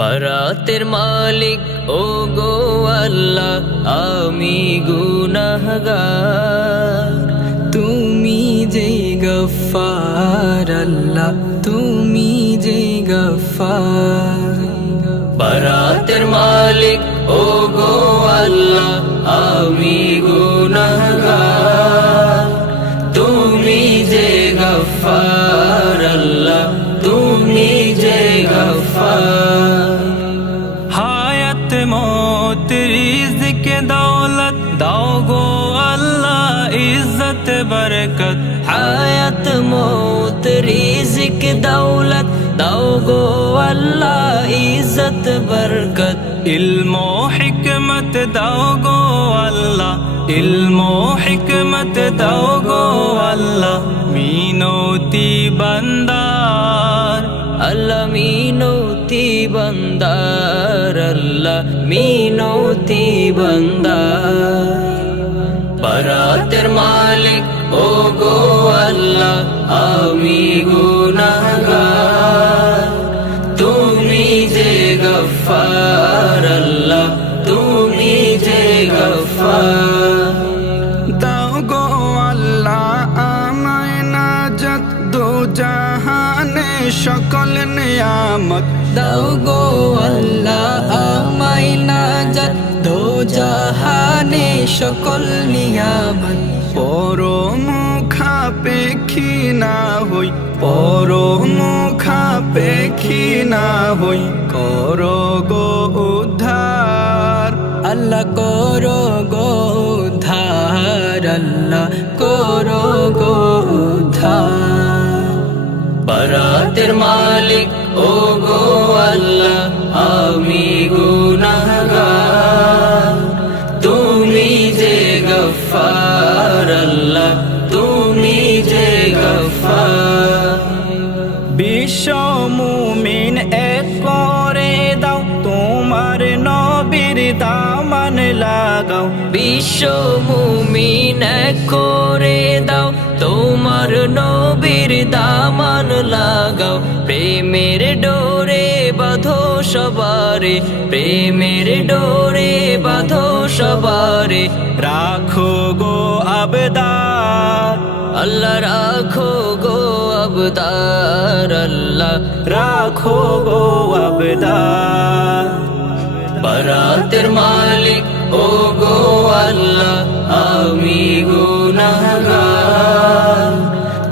বারাতের মালিক ও গো আল্লাহ, আমি গুনাহগার। তুমি যে গফফার আল্লাহ, তুমি যে গফফার। বারাতের মালিক ও গো আল্লাহ, আমি গুনাহগার। তুমি যে গফফার আল্লাহ, তুমি যে গফফার। হায়াত মৌত রিজক দৌলত দাও গো আল্লাহ, ইজ্জত বরকত। হায়াত মৌত রিজিক দৌলত দাও গো আল্লাহ, ইজ্জত বরকত। ইলমো হিকমত দাও গো আল্লাহ, ইলমো হিকমত দাও গো আল্লাহ। মিনতি বান্দার আল্লাহ মিনতি বান্দার, আল্লাহ মিনতি বান্দার। বারাতের মালিক ও গো আল্লাহ, আমি গুনাহগার। তুমি যে গফফার আল্লাহ, তুমি যে গফফার। দাও গো আল্লাহ আমায় নাজাত, দো জাহানে সকল নিয়ামত। দাও গো আল্লাহ আমায় নাজাত, দো জাহানে সকল নিয়ামত। পরমুখাপেক্ষী না হই, পরমুখাপেক্ষী না হই, করো গো উদ্ধার। আল্লাহ করো গো উদ্ধার, আল্লাহ করো গো উদ্ধার। বারাতের মালিক ও গো আল্লাহ, আমি গুনাহগার। তুমি যে গফফার আল্লাহ, তুমি যে গফফার। বিশ্ব মুমিন এক করে দাও, তোমার নবীর দামান লাগাও। বিশ্ব মুমিন এক করে দাও, তোমার নবীর দামান লাগাও। প্রেমের ডোরে বাঁধো সবারে, প্রেমের ডোরে বাঁধো সবারে। রাখো গো আবদার, আল্লাহ রাখো গো আবদার, আল্লাহ রাখো গো আবদার। বারাতের মালিক ও গো আল্লাহ, আমি গুনাহগার।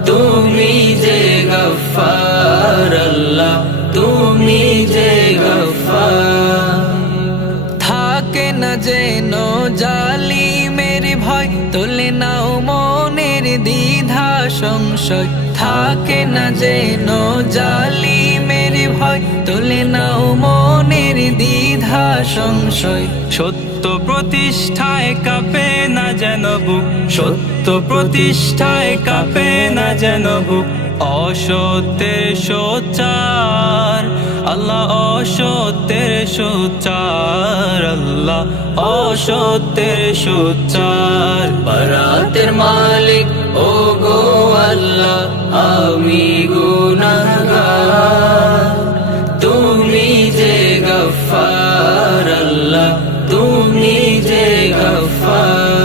তুমি যে গফফার আল্লাহ, তুমি যে গফফার। থাকে না যেন জালিমের ভয়, তোলে নাও মনের দ্বিধা সংশয়। থাকে না যেন জালিমের ভয়, তোলে নাও মনের দ্বিধা সংশয়। সত্য প্রতিষ্ঠায় কাঁপে না যেন বুক, সত্য প্রতিষ্ঠায় কাঁপে না যেন বুক। অসত্যের সোচ্চার আল্লাহ, অসত্যের সোচ্চার আল্লাহ, অসত্যের সোচ্চার। বারাতের মালিক ও গো আল্লাহ, আমি গুনাহগার। তুমি যে গফফার আল্লাহ, তুমি যে গফফার।